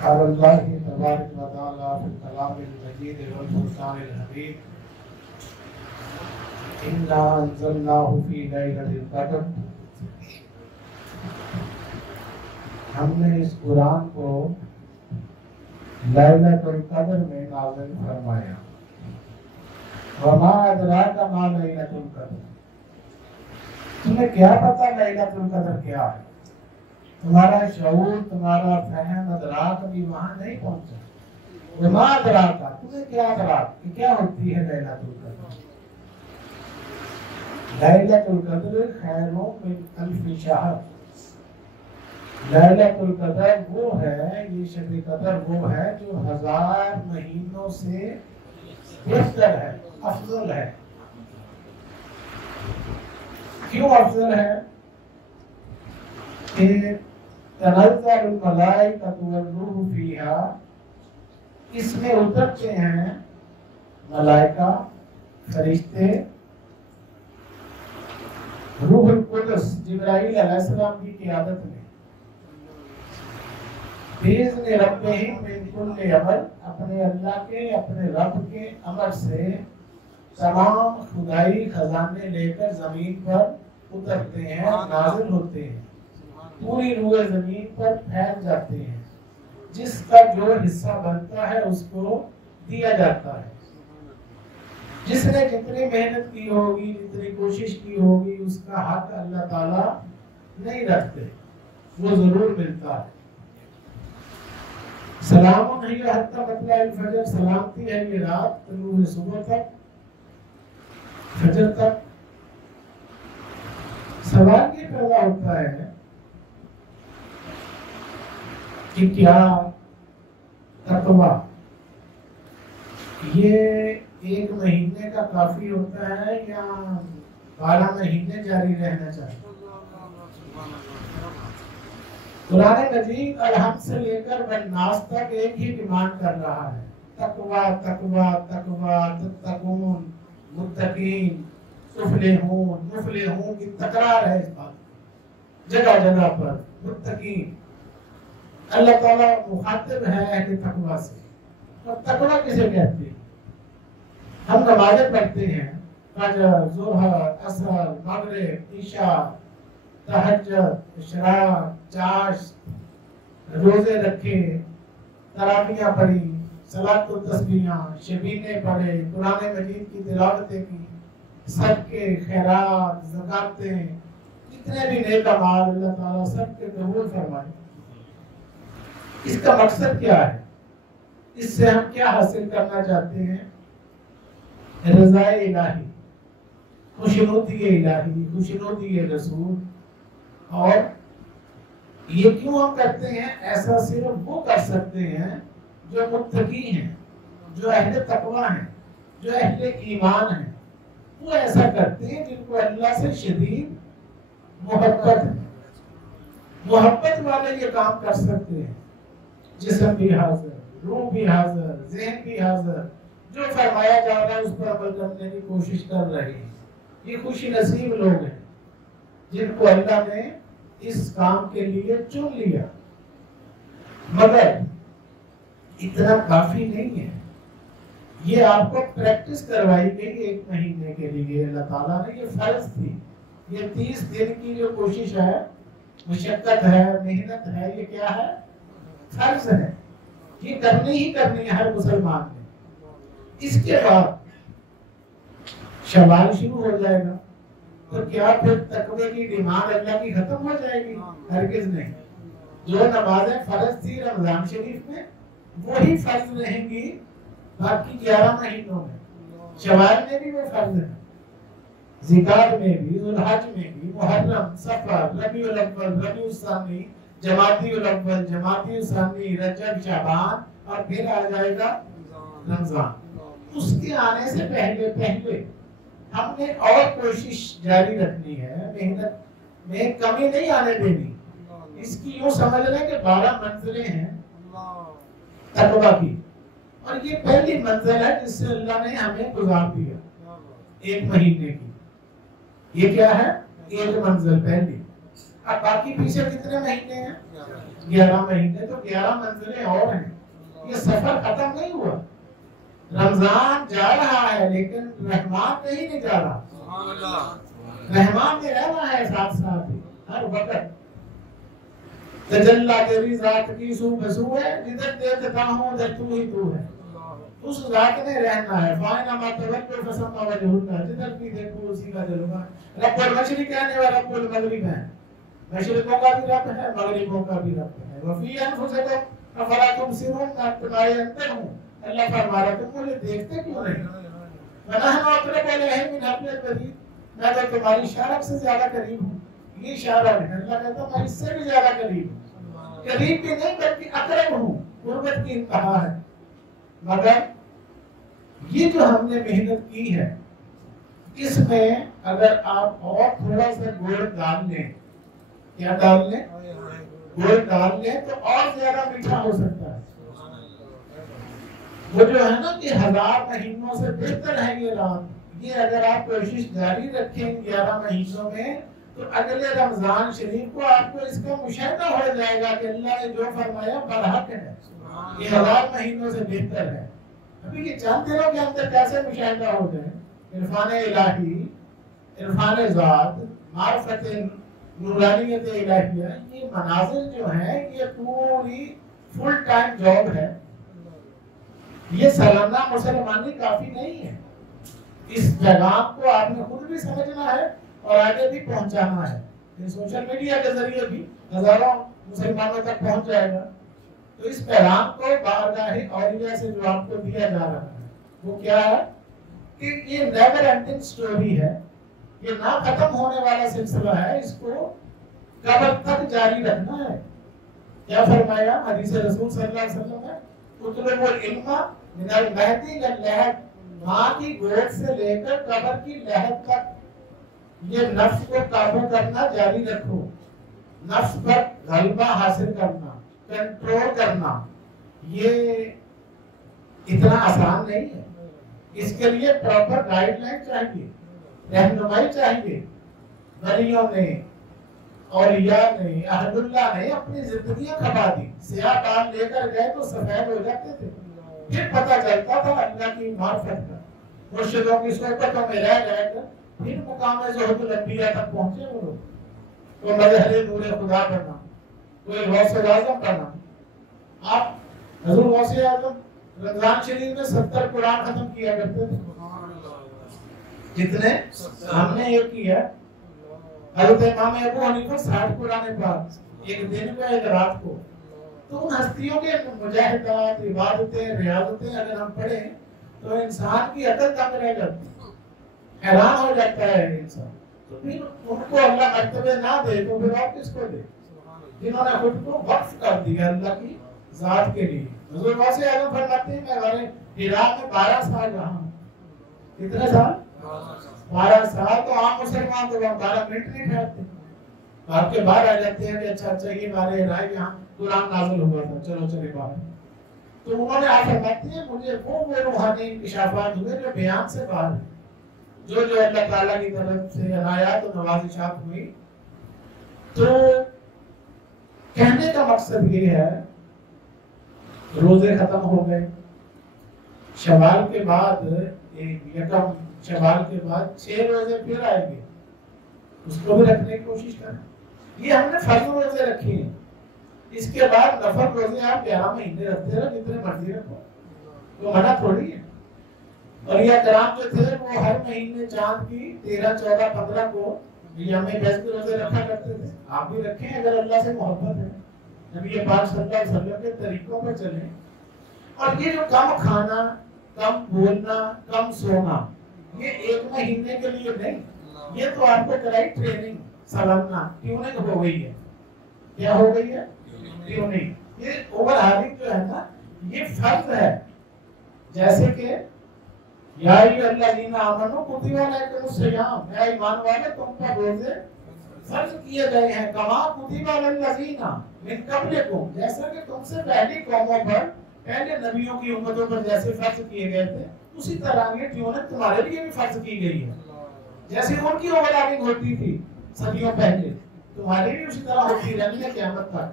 قال اللہ تبارک و تعالی فی الکلام المجید والفرقان الحمید انا انزلناہ فی لیلۃ القدر. ہم نے اس قرآن کو لیلۃ القدر میں نازل فرمایا. وما ادراک ما لیلۃ القدر. تمہیں کیا پتا لیلۃ القدر کیا ہے؟ تمہارا شعور، تمہارا فہم، ادراک ابھی وہاں نہیں پہنچا. وما ادراک، تمہیں کیا ادراک کہ کیا ہوتی ہے لیلۃ القدر؟ لیلۃ القدر خیر من الف شہر. لیلۃ القدر وہ ہے، یہ شب قدر وہ ہے جو 1000 مہینوں سے بہتر ہے، افضل ہے. کیوں افضل ہے؟ کہ تنزل الملائکۃ والروح فیہا، اس میں اترتے ہیں ملائکہ، فرشتے، روح القدس جبرائیل علیہ السلام کی قیادت میں، بِإِذْنِ رَبِّهِمْ مِنْ كُلِّ امر، اپنے اللہ کے، اپنے رب کے امر سے تمام خدائی خزانے لے کر زمین پر اترتے ہیں، نازل ہوتے ہیں، پوری روح زمین پر پھیل جاتے ہیں. جس کا جو حصہ بنتا ہے اس کو دیا جاتا ہے. جس نے جتنی محنت کی ہوگی، جتنی کوشش کی ہوگی، اس کا حق اللہ تعالیٰ نہیں رکھتے، وہ ضرور ملتا ہے. سلام ہی حتی مطلع الفجر، سلامتی ہے یہ رات طلوع صبح تک، فجر تک. سوال یہ پیدا ہوتا ہے کہ کیا تقویٰ یہ 1 مہینے کا کافی ہوتا ہے یا 12 مہینے جاری رہنا چاہیے؟ قرآن مجید الحمد سے لے کر والناس تک ایک ہی ڈیمانڈ کر رہا ہے، تقویٰ تقویٰ تقویٰ، تتقون، متقین، تفلحون، مفلحون کی تکرار ہے اس بات جگہ جگہ پر. متقین، اللہ تعالیٰ مخاطب ہے اہل تقویٰ سے. اور تقویٰ کسے کہتے ہیں؟ ہم نمازیں پڑھتے ہیں، فجر، ظہر، عصر، مغرب، عشاء، تہجد، اشراق، چاشت، روزے رکھے، تراویحیں پڑھی، صلاۃ و تسبیحاں، شبینے پڑھے، قرآن مجید کی تلاوتیں کی، صدقے، خیرات، زکاتیں، جتنے بھی نیک اعمال اللہ تعالیٰ سب کے قبول فرمائے. اس کا مقصد کیا ہے؟ اس سے ہم کیا حاصل کرنا چاہتے ہیں؟ رضا الہی، خوشنودی الہی، خوشنودی رسول. اور یہ کیوں ہم کرتے ہیں؟ ایسا صرف وہ کر سکتے ہیں جو متقی ہیں، جو اہل تقویٰ ہیں، جو اہل ایمان ہیں. وہ ایسا کرتے ہیں جن کو اللہ سے شدید محبت ہے. محبت والے یہ کام کر سکتے ہیں. جسم بھی حاضر، روح بھی حاضر، ذہن بھی حاضر، جو فرمایا جا رہا ہے اس پر عمل کرنے کی کوشش کر رہے ہیں. یہ خوشی نصیب لوگ ہیں جن کو اللہ نے اس کام کے لیے چن لیا. مگر اتنا کافی نہیں ہے. یہ آپ کو پریکٹس کروائی گئی 1 مہینے کے لیے. اللہ تعالیٰ نے یہ فرض تھی. یہ 30 دن کی جو کوشش ہے، مشقت ہے، محنت ہے، یہ کیا ہے؟ فرض ہے. یہ کرنی ہی کرنی ہے ہر مسلمان نے. اس کے بعد شوال شروع ہو جائے گا تو کیا پھر تقوی کی ڈیمانڈ اللہ کی ختم ہو جائے گی؟ ہرگز نہیں. جو نمازیں فرض تھی رمضان شریف میں وہی فرض رہیں گی باقی 11 مہینوں میں. شوال میں بھی وہ فرض ہے، ذکر میں بھی، ذوالحج میں بھی، محرم، صفر، ربیع الاول، ربیع الثانی، جمادی الاول، جمادی الثانی، رجب، شعبان، اور پھر آ جائے گا رمضان. اس کے آنے سے پہلے ہم نے اور کوشش جاری رکھنی ہے، محنت میں کمی نہیں آنے دینی. اس کی یوں سمجھ لیں کہ 12 منزلیں ہیں تقویٰ کی، اور یہ پہلی منزل ہے جس سے اللہ نے ہمیں گزار دیا 1 مہینے کی. یہ کیا ہے؟ 1 منزل پہلی. اب باقی پیچھے کتنے مہینے ہیں؟ 11 مہینے، تو 11 منزلیں اور ہیں، یہ سفر ختم نہیں ہوا۔ رمضان جا رہا ہے لیکن رحمان کہیں نہیں جا رہا، رحمان نے رہنا ہے ساتھ ساتھ ہی ہر وقت۔ تجلی تیری ذات کی سو بسو ہے، جدھر دیکھتا ہوں ادھر تو ہی تو ہے، اس ذات نے رہنا ہے۔ فائنما توجہ فثم وجہ اللہ، جدھر بھی دیکھو اسی کا جلوہ۔ رب المشرق ہے و رب المغرب ہے، مشرقوں کا بھی رب ہے مغربوں کا بھی رب ہے۔ وفی انفسکم افلا تبصرون، تمہارے اندر ہوں، اللہ فرما رہا تم مجھے دیکھتے کیوں نہیں؟ وَنَحْنُ أَقْرَبُ إِلَيْهِ مِنْ حَبْلِ الْوَرِيدِ، میں تو تمہاری شارک سے زیادہ قریب ہوں۔ یہ شارک ہے، اللہ کہتا ہے میں اس سے بھی زیادہ قریب ہوں، قریب بھی نہیں بلکہ اقرب ہوں، قربت کی انتہا ہے۔ مگر یہ جو ہم نے محنت کی ہے اس میں اگر آپ اور تھوڑا سا گڑ ڈال لیں، کیا ڈال لیں؟ گڑ ڈال لیں تو اور زیادہ میٹھا ہو سکتا ہے۔ وہ جو ہے نا کہ 1000 مہینوں سے بہتر ہے یہ رات، یہ اگر آپ کوشش جاری رکھیں 11 مہینوں میں تو اگلے رمضان شریف کو آپ کو اس کا مشاہدہ ہو جائے گا کہ اللہ نے جو فرمایا برحق ہے، یہ 1000 مہینوں سے بہتر ہے۔ ابھی یہ چند دنوں کے اندر کیسے مشاہدہ ہو جائے؟ عرفان الہی، عرفان ذات، معرفت نورانیت الہیہ، یہ مناظر جو ہیں یہ پوری فل ٹائم جاب ہے۔ یہ سالانہ مسلمانی کافی نہیں ہے، اس پیغام کو آپ نے خود بھی سمجھنا ہے اور آگے بھی پہنچانا ہے۔ یہ سوشل میڈیا کے ذریعے بھی ہزاروں مسلمانوں تک پہنچ جائے گا۔ تو اس پیغام کو بارگاہ اولیاء سے جو آپ کو دیا جا رہا ہے وہ کیا ہے کہ یہ نیور اینڈنگ سٹوری ہے، یہ نہ ختم ہونے والا سلسلہ ہے، اس کو قبر تک جاری رکھنا ہے۔ کیا فرمایا حدیث رسول صلی اللہ علیہ وسلم ہے؟ اطلب العلم من المہدی الی اللحد، ماں کی گود سے لے کر قبر کی لحد تک یہ نفس کو قابو کرنا جاری رکھو، نفس پر غلبہ حاصل کرنا، کنٹرول کرنا، یہ اتنا آسان نہیں ہے۔ اس کے لیے پراپر گائیڈ لائن چاہیے، رہنمائی چاہیے۔ ولیوں نے، اولیاء نے، اہل اللہ نے اپنی زندگیاں کھپا دی، سیاہ بال لے کر گئے تو سفید ہو جاتے تھے، پھر پتہ چلتا تھا اللہ کی معرفت کا، مرشدوں کی صحبتوں میں رہ گئے کر پھر مقام زہد الانبیاء تک پہنچے وہ لوگ۔ کوئی مظہر نور خدا بنا، کوئی غوث اعظم بنا۔ آپ حضور غوث اعظم رمضان شریف میں 70 قرآن ختم کیا کرتے تھے، جتنے ہم نے یہ کیا۔ حضرت امام ابو حنیفہ 60 قرآن پاک ایک دن میں ایک رات کو۔ تو ان ہستیوں کے مجاہدات، عبادتیں، ریاضتیں اگر ہم پڑھیں تو انسان کی عقل دنگ رہ جاتی ہے، حیران ہو جاتا ہے انسان۔ تو پھر ان کو اللہ مرتبے نہ دے تو پھر آپ کس کو دے؟ جنہوں نے خود کو وقف کر دیا اللہ کی ذات کے لیے۔ حضور غوث اعظم فرماتے ہیں میں غار حرا میں 12 سال رہا ہوں۔ کتنے سال؟ 12 سال۔ تو عام مسلمان تو 12 منٹ نہیں ٹھہرتے، آپ کے باہر آ جاتے ہیں کہ اچھا یہ ہمارے رائے یہاں قرآن نازل ہوا تھا، چلو چلے باہر۔ تو انہوں نے آپ فرماتے ہیں مجھے وہ روحانی انکشافات ہوئے جو بیان سے باہر ہیں، جو اللہ تعالیٰ کی طرف سے عنایات و نوازشات ہوئی۔ تو کہنے کا مقصد یہ ہے روزے ختم ہو گئے، شوال کے بعد یکم شوال کے بعد 6 روزے پھر آئیں گے، اس کو بھی رکھنے کی کوشش کریں۔ یہ ہم نے فرض روزے رکھے ہیں، اس کے بعد نفل روزے آپ 11 مہینے رکھتے رہو، جتنے مرضی رکھو، تو منع تھوڑی ہے۔ اور یہ کرام جو تھے وہ ہر مہینے چاند کی 13، 14، 15 کو ایام بیس کے روزے رکھا کرتے تھے۔ آپ بھی رکھیں اگر اللہ سے محبت ہے، نبی پاک صلی اللہ علیہ وسلم کے طریقوں پر چلیں۔ اور یہ جو کم کھانا، کم بولنا، کم سونا، یہ 1 مہینے کے لیے نہیں، یہ تو آپ کو کرائی ٹریننگ، سالانہ ٹیوننگ ہو گئی ہے۔ کیا ہو گئی ہے؟ ٹیوننگ۔ یہ اوور ہالنگ جو ہے نا یہ فرض ہے، جیسے کہ یا ایھا الذین آمنوا کتب علیکم الصیام، اے ایمان والے تم پر روزے فرض کیے گئے ہیں، کما کتب علی الذین من قبلکم، جیسا کہ تم سے پہلی قوموں پر، پہلے نبیوں کی امتوں پر جیسے فرض کیے گئے تھے، اسی طرح یہ ٹیوننگ تمہارے لیے بھی فرض کی گئی ہے۔ جیسے ان کی اوور ہالنگ ہوتی تھی صدیوں پہلے، तुम्हारी भी उसी तरह होती रहनी है क़यामत तक।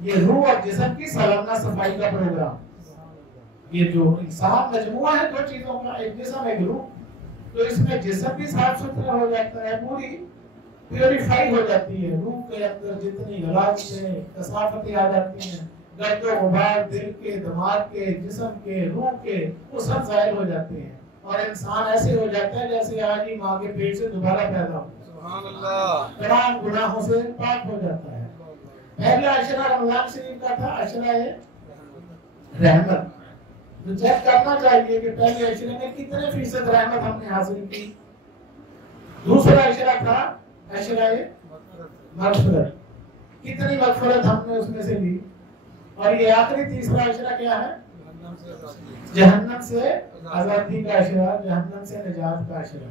ये रूह और जिस्म की सालाना सफाई का प्रोग्राम, ये जो इंसान मजमुआ है दो चीजों का, एक जिस्म एक रूह, तो इसमें जिस्म भी साफ सुथरा हो जाता है, पूरी प्योरीफाई हो जाती है, रूह के अंदर जितनी गलावटें कसाफतें आ जाती हैं, गर्दो गुबार दिल के, दिमाग के, जिस्म के, रूह के, वो सब ज़ाहिर हो जाते हैं और इंसान ऐसे हो जाता है जैसे आज ही माँ के पेट से दोबारा पैदा हो, सुभान अल्लाह, तमाम गुनाहों से पाक हो जाता है। पहला अशरा रमजान शरीफ का था, अशरा है रहमत, तो चेक करना चाहिए कि पहले अशरे में कितने फीसद रहमत हमने हासिल की। दूसरा अशरा था अशरा मग़फ़िरत, कितनी मग़फ़िरत हमने उसमें से ली। और ये आखिरी तीसरा अशरा क्या है, जहन्नम से आजादी का अशरा, जहन्नम से निजात का अशरा।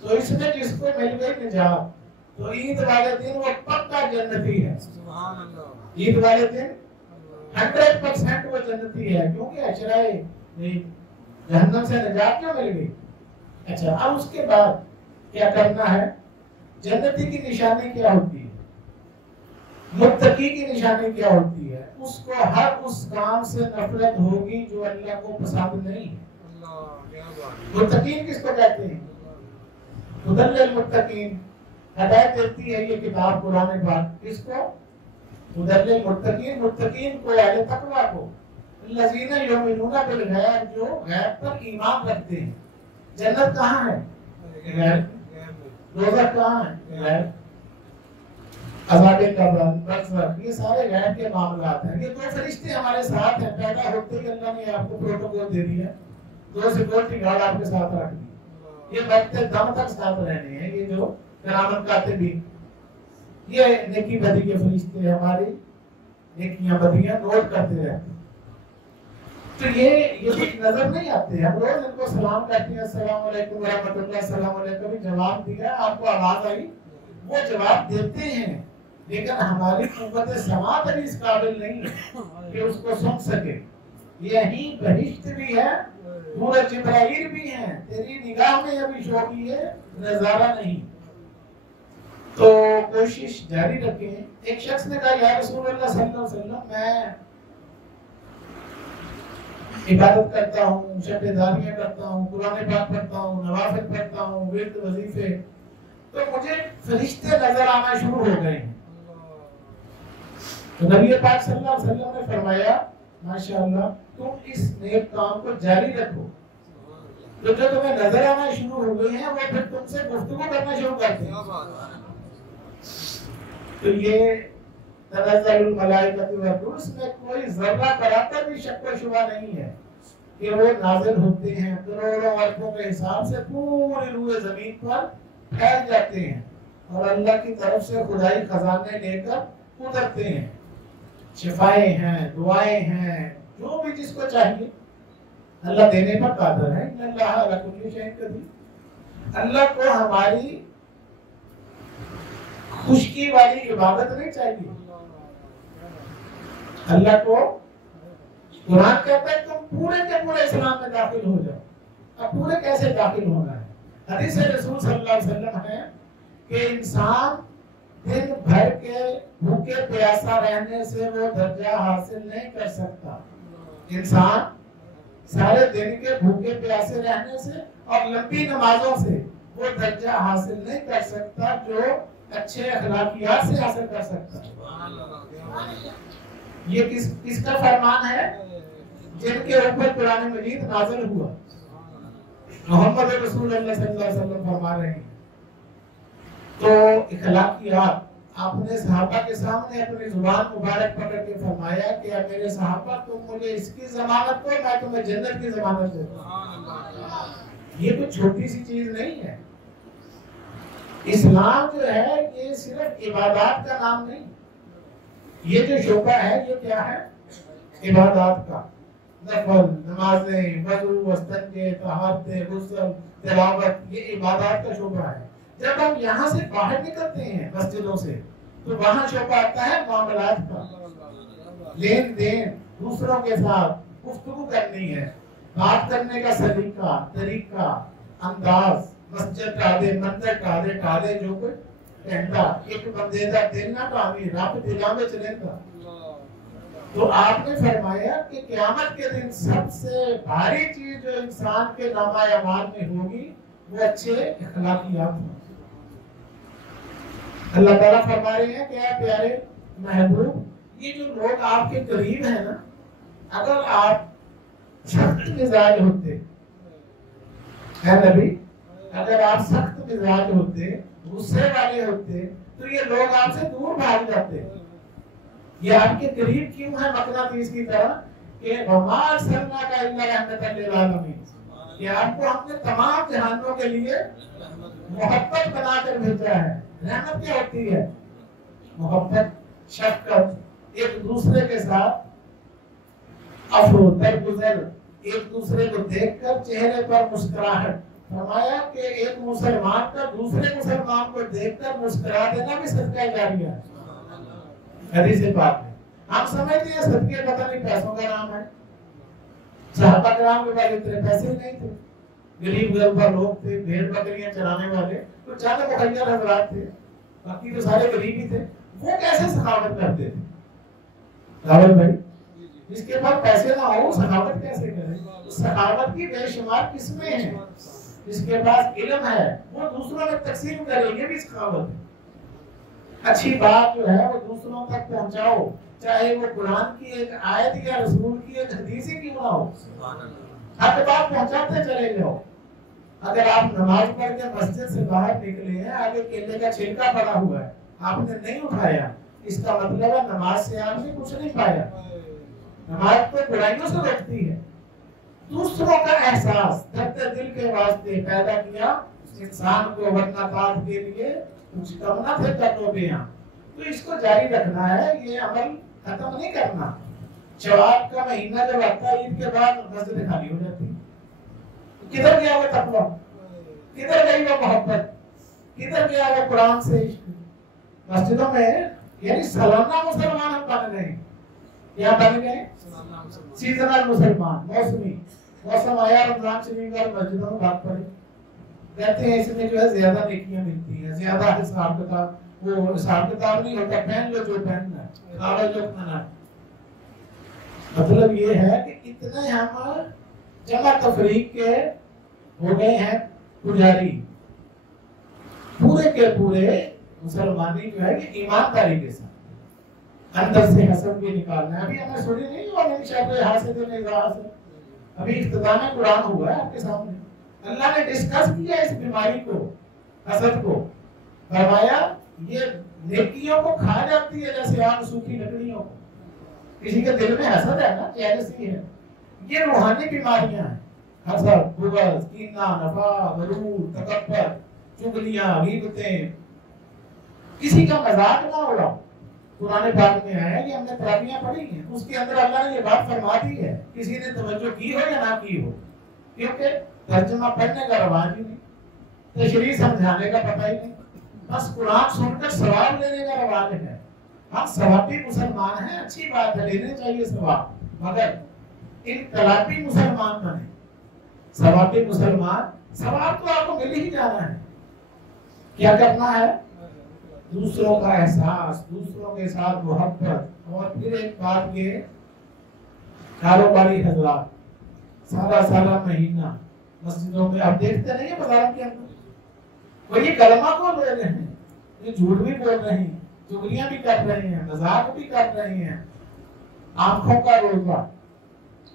तो इसमें जिसको मिल गई निजात, तो ईद वाले दिन वो पक्का जन्नती है, सुभान अल्लाह। ईद वाले दिन 100% वो जन्नती है, क्योंकि अशरा जहन्नम से निजात क्यों मिल गई। अच्छा, अब उसके बाद क्या करना है, जन्नती की निशानी क्या होती है, मुत्तकी की निशानी क्या होती है, उसको हर उस काम से नफरत होगी जो अल्लाह को पसंद नहीं है। मुत्तकीन किसको कहते हैं, हुदल मुत्तकीन, हिदायत देती है ये किताब कुरान पाक, किसको, हुदल मुत्तकीन, मुत्तकीन को, अहले तकवा को, लजीना युमिनूना बिल गैब, जो गैब पर ईमान रखते हैं। जन्नत कहाँ है, गैब, रोज़ा कहाँ है, गैब, अज़ाबे कब्र, बरज़ख, ये सारे गैब के मामलात हैं। ये दो फरिश्ते हमारे साथ हैं, पैदा होते ही अल्लाह ने आपको प्रोटोकॉल दे दिया, दो सिक्योरिटी गार्ड आपके साथ रख दिए, ये मरते दम तक साथ रहने हैं। ये जो किरामन कातिबीन, ये नेकी बदी के फरिश्ते हमारी नेकियां बदियां नोट करते रहते हैं। तो ये कुछ नजर नहीं आते, हम रोज इनको सलाम करते हैं, अस्सलाम वालेकुम व रहमतुल्लाह, अस्सलाम वालेकुम, कभी जवाब दिया, आपको आवाज आई, वो जवाब देते हैं, लेकिन हमारी कुव्वत समात अभी इस काबिल नहीं है कि उसको सुन सके। यही बहिश्त भी है, पूरा जिब्राइल भी है, तेरी निगाह में अभी शौकी है, नजारा नहीं। तो कोशिश जारी रखें। एक शख्स ने कहा, या रसूलुल्लाह सल्लल्लाहु अलैहि वसल्लम, मैं इबादत करता हूँ, शब्दारियाँ करता हूँ, कुरान पाक पढ़ता हूँ, नवाफिल पढ़ता हूँ, विर्द वजीफे, तो मुझे फरिश्ते नजर आना शुरू हो गए हैं। तो नबी पाक सल्लल्लाहु अलैहि वसल्लम ने फरमाया, माशाअल्लाह, तुम इस नेक काम को जारी रखो, तो जो तुम्हें नजर आना शुरू हो गए हैं वो फिर तुमसे गुफ्तगू करना शुरू करते हैं। तो ये तनज़्ज़लुल मलाइकतु वरूह में कोई जर्रा बराबर भी शक व शुबा नहीं है कि वो नाज़िल होते हैं, करोड़ों अरबों के हिसाब से पूरी रूह ज़मीन पर फैल जाते हैं और अल्लाह की तरफ से खुदाई खजाने लेकर उतरते हैं। शिफाएं हैं, दुआएं हैं, जो भी जिसको चाहिए अल्लाह देने पर कादिर है। इन्नल्लाह अला कुल्ली शैइन कदीर। अल्लाह को हमारी खुशकी वाली इबादत नहीं चाहिए। अल्लाह को कुरान कहता है तुम पूरे के पूरे इस्लाम में दाखिल हो जाओ। अब पूरे कैसे दाखिल होना है? हदीस रसूल सल्लल्लाहु अलैहि वसल्लम है कि इंसान दिन भर के भूखे प्यासा रहने से वो दर्जा हासिल नहीं कर सकता। इंसान सारे दिन के भूखे प्यासे रहने से और लंबी नमाजों से वो दर्जा हासिल नहीं कर सकता जो अच्छे अखलाकियात से हासिल कर सकता है। ये किसका फरमान है? जिनके ऊपर कुरान मजीद नाज़िल हुआ। मोहम्मद रसूलुल्लाह सल्लल्लाहु अलैहि वसल्लम फरमा रहे हैं। तो अखलाकियात आपने सहाबा के सामने अपनी जुबान मुबारक पकड़ के फरमाया कि मेरे सहाबा तुम मुझे इसकी जमानत दो, मैं तुम्हें जन्नत की जमानत देता हूं। ये कोई छोटी सी चीज नहीं है। इस्लाम जो है ये सिर्फ इबादत का नाम नहीं। ये जो शोबा है ये क्या है? इबादत का। नफल, नमाजें, वज़ू, वस्तंजे, तहारते, गुस्ल, तिलावत, ये इबादत का शोबा है। जब हम यहाँ से बाहर निकलते हैं मस्जिदों से तो वहाँ शोबा आता है मामलात का। लेन देन, दूसरों के साथ गुफ्तगू करनी है, बात करने का सलीका, तरीका, अंदाज, मस्जिद टाले, मंदिर टाले, जो कुछ कहता एक बंदे दा दिल ना भावी रब दिलां विच रहंदा। तो आपने फरमाया कि क़यामत के दिन सबसे भारी चीज जो इंसान के नामा अमाल में होगी वो अच्छे अखलाकियात होंगे। अल्लाह ताला फरमा रहे हैं क्या प्यारे महबूब, ये जो लोग आपके करीब हैं ना, अगर आप सख्त मिजाज होते है नबी, अगर आप सख्त मिजाज होते, गुस्से वाले होते, तो ये लोग आपसे दूर भाग जाते। ये आपके करीब क्यों है मकनातीस की तरह कि वमा अरसलना का इल्ला रहमतन लिल आलमीन, कि आपको हमने तमाम जहानों के लिए मोहब्बत बनाकर भेजा है। रहमत क्या होती है? मोहब्बत, शफकत, एक दूसरे के साथ अफो दरगुजर, एक दूसरे को देखकर चेहरे पर मुस्कुराहट। फरमाया कि एक मुसलमान का दूसरे मुसलमान को देखकर मुस्कुरा देना भी सदका जारिया है। हदीस पाक है। हम समझते हैं सदके पता नहीं पैसों का नाम है। सहाबा किराम के पास इतने पैसे नहीं थे, गरीब गरीबा लोग थे, भेड़ बकरियां चराने वाले, तो ज्यादा मुखैर हजरात थे, बाकी तो सारे गरीब ही थे। वो कैसे सखावत करते थे? रावल भाई, जिसके पास पैसे ना हो सखावत कैसे करे? सखावत की बेशुमार किस्में हैं। जिसके पास इल्म है वो दूसरों में तकसीम करे, ये भी सखावत है। अच्छी बात जो है वो दूसरों तक पहुंचाओ, चाहे वो कुरान की एक आयत या रसूल की एक हदीस ही क्यों ना हो, हर बात पहुंचाते चले जाओ। अगर आप नमाज पढ़ के मस्जिद से बाहर निकले हैं, आगे केले का छिलका पड़ा हुआ है, आपने नहीं उठाया, इसका मतलब है नमाज से आपने कुछ नहीं पाया। नमाज तो बुराइयों से रोकती है। दूसरों का एहसास दर्द दिल के वास्ते पैदा किया इंसान को, वरना काट के लिए कुछ कम ना थे तकबीयां। तो इसको जारी रखना है, ये अमल खत्म नहीं करना। शवाब का महीना जब आता है, ईद के बाद मस्जिद खाली हो जाती है। किधर गया वो तकवा, किधर गई वो मोहब्बत, किधर गया वो कुरान से इश्क? मस्जिदों में यानी सालाना मुसलमान हम बन गए। क्या बन गए? सीजनल मुसलमान। मौसमी मौसम आया रमजान शरीफ का, मस्जिदों में बात पड़ी, कहते हैं इसमें जो है ज्यादा नेकियां मिलती हैं, ज्यादा हिसाब किताब, वो हिसाब किताब नहीं होता, पहन लो जो पहनना है, खा लो जो खाना है। मतलब ये है कि इतने हम जमा तफरीक के हो गए हैं पुजारी, पूरे के पूरे मुसलमानी जो है कि ईमानदारी के साथ अंदर से हसद भी निकालना है। अभी हमें सुनी नहीं और इंशाअल्लाह अभी इख्तिताम कुरान हुआ है आपके सामने, अल्लाह ने डिस्कस किया इस बीमारी को, हसद को। फरमाया ये नेकियों को खा जाती है जैसे आग सूखी लकड़ियों को। किसी के दिल में हसद है ना, जेलसी है, ये रूहानी बीमारियां हैं। हसद, बुग़्ज़, कीना, नफा, गरूर, तकब्बुर, चुगलियां, गीबतें, किसी का मजाक ना उड़ाओ। कुरान पाक में है कि हमने तराबियां पढ़ी हैं, उसके अंदर अल्लाह ने ये बात फरमा दी है, किसी ने तवज्जो की हो या ना की हो, क्योंकि तर्जुमा पढ़ने का रवाज ही नहीं, तशरीह समझाने का पता ही नहीं, बस कुरान सुनकर सवाब लेने का रवाज है। हम सवाबी मुसलमान हैं, अच्छी बात है, लेने चाहिए सवाब, मगर इनकलाबी मुसलमान बने। सवाबी मुसलमान, सवाब तो आपको मिल ही जाना है। क्या करना है? दूसरों का एहसास, दूसरों के साथ मोहब्बत। और फिर एक बात ये, कारोबारी हजरात सारा सारा महीना मस्जिदों में आप देखते नहीं है बाजार के अंदर, वो ये कलमा को ले रहे हैं, ये झूठ भी बोल रहे हैं, चुगलियां भी कर रहे हैं, मजाक भी कर रहे हैं। आंखों का रोजा,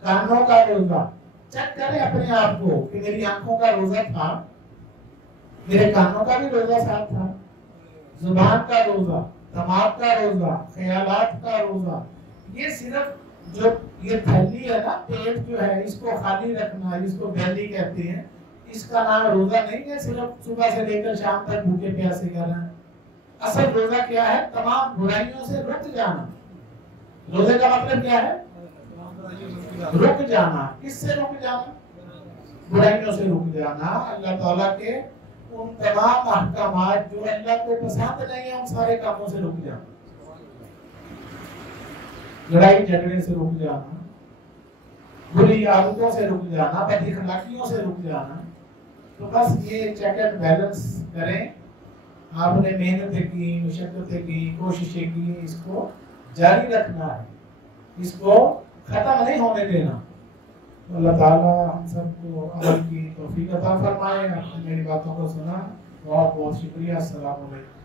कानों का रोजा। चेक करें अपने आप को कि मेरी आंखों का रोजा था, मेरे कानों का भी रोजा साथ था, जुबान का रोजा, दिमाग का रोजा, ख्यालात का रोजा। ये सिर्फ जो ये थैली है ना, पेट जो है, इसको खाली रखना, इसको बैली कहते हैं, इसका नाम रोजा नहीं है। सिर्फ सुबह से लेकर शाम तक भूखे प्यासे करना। असल रोजा क्या है? तमाम बुराइयों से रुक जाना। रोजे का मतलब क्या है? रुक जाना। किससे रुक जाना? बुराइयों से रुक जाना। अल्लाह ताला के उन तमाम अहकामात जो अल्लाह को पसंद नहीं है, उन सारे कामों से रुक जाना। लड़ाई झगड़े से रुक जाना, बुरी आदतों से रुक जाना, बदअखलाकियों से रुक जाना। तो बस ये चेक एंड बैलेंस करें آپ نے محنتیں کی، مشقتیں کی، کوششیں کی، اس کو جاری رکھنا ہے، اس کو ختم نہیں ہونے دینا۔ اللہ تعالیٰ ہم سب کو عمل کی توفیق عطا فرمائے۔ آپ نے میری باتوں کو سنا، بہت بہت شکریہ۔ السلام علیکم۔